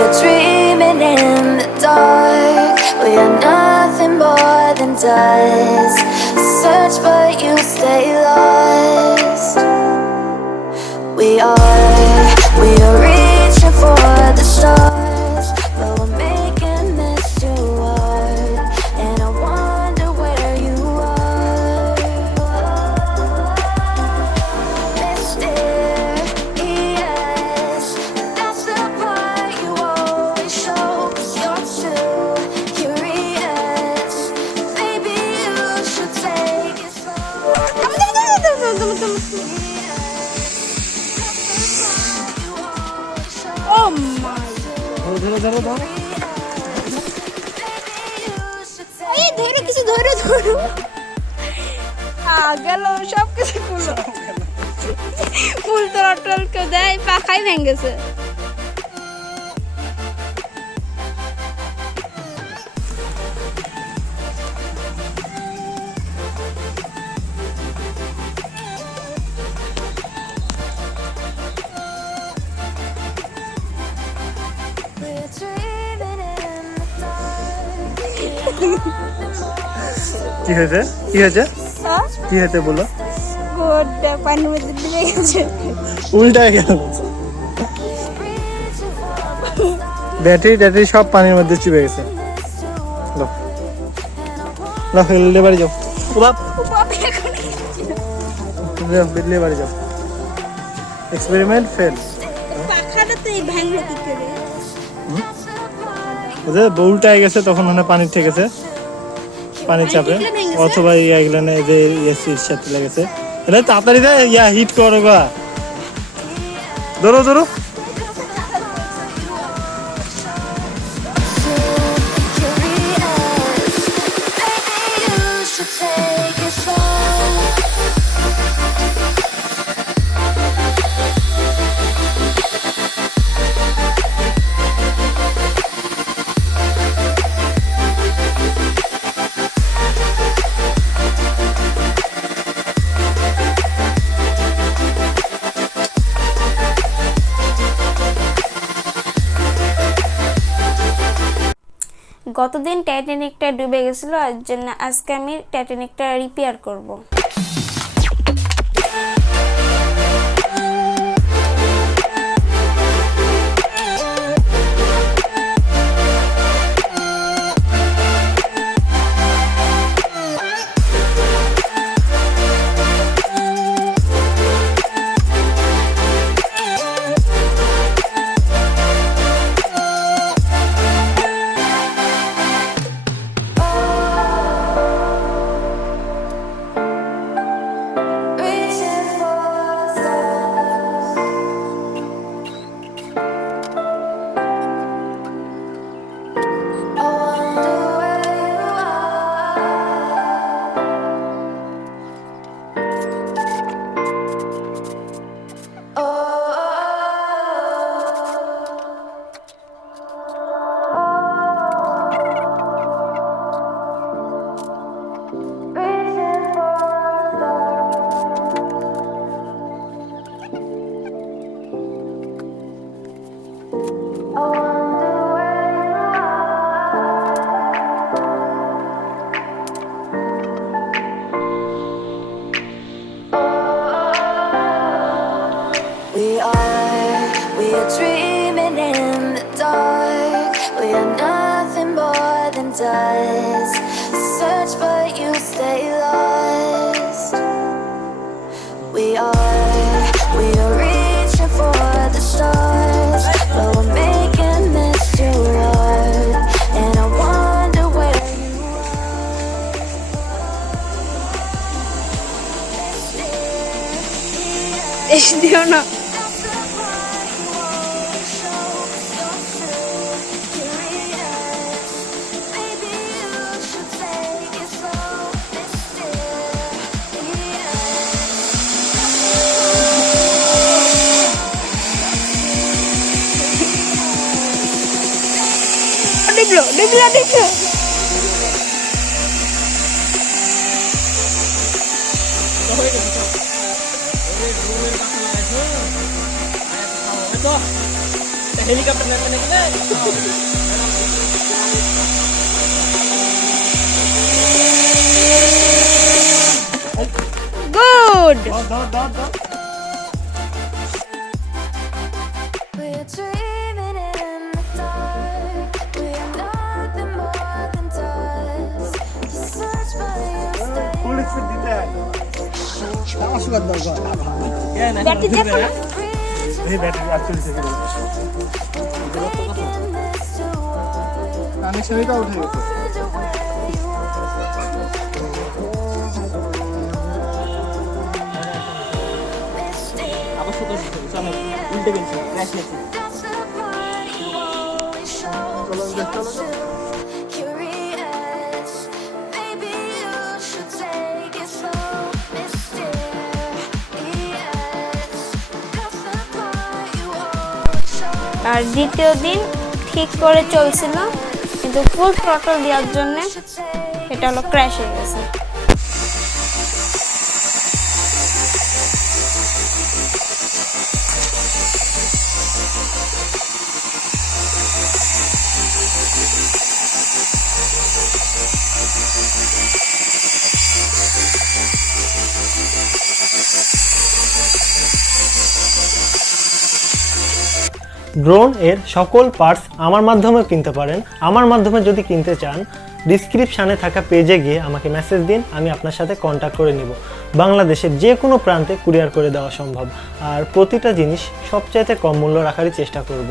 are dreaming in the dark. We are nothing more than dust. Search but you stay lost. We are reaching for the stars, but we're making this too hard. And I wonder where you are. Mysterious, that's the part you always show. 'Cause you're too curious. Maybe you should take it slow. Oh my! এই ধরো কিছু ধরো গেল সব কিছু ফুল তোরা টলকে দেয় পাখাই ভেঙেছে কি হয়েছে কি হয়েছে বলো গোটা পানি মধ্যে ডুবে গেছে উল্টায় গেল ব্যাটারি সব পানির মধ্যে চুবে গেছে হেললে বাড়ি যাও বেরলে বাড়ি যাও এক্সপেরিমেন্ট ফেল পাখাটা তো এই ভাঙলো কি করে ওদের উল্টায় গেছে তখন ওখানে পানি ঠেকেছে পানি চাপে অথবা ইয়াগুলানে যে এসির সাথে লেগেছে এটা তাড়াতাড়ি দে ইয়া হিট করো গা ধরো গতদিন টাইটানিকটা ডুবে গেছিল এর জন্য আজকে আমি টাইটানিকটা রিপেয়ার করব We are dreaming in the dark. We are nothing more than dust. Search but you stay lost. We are reaching for the stars, but we're making this too hard. And I wonder where you are. দিও না দেখলো helicopter land নাকি good. We're dreaming in the dark. We are nothing more than dust. You search but you stay battery দেখো না। এই battery actually থেকে বলছি। making this to us. কানেকশনটা উঠে গেছে। Wonder where you আবার সুতো চলো উল্টে গেছে ক্র্যাশ লেগেছে That's the part you always show us your truth. Curious, maybe you should take it slow. Mysterious, that's the part you always show us. আর দ্বিতীয় দিন ঠিক করে চলছিল, কিন্তু ফুল থ্রটল দেওয়ার জন্য এটা হলো ক্র্যাশ হয়ে গেছে। ড্রোন এর সকল পার্টস আমার মাধ্যমে কিনতে পারেন। আমার মাধ্যমে যদি কিনতে চান ডিসক্রিপশানে থাকা পেজে গিয়ে আমাকে মেসেজ দিন, আমি আপনার সাথে কন্ট্যাক্ট করে নিব। বাংলাদেশের যে কোনো প্রান্তে কুরিয়ার করে দেওয়া সম্ভব, আর প্রতিটা জিনিস সবচাইতে কম মূল্য রাখারই চেষ্টা করব।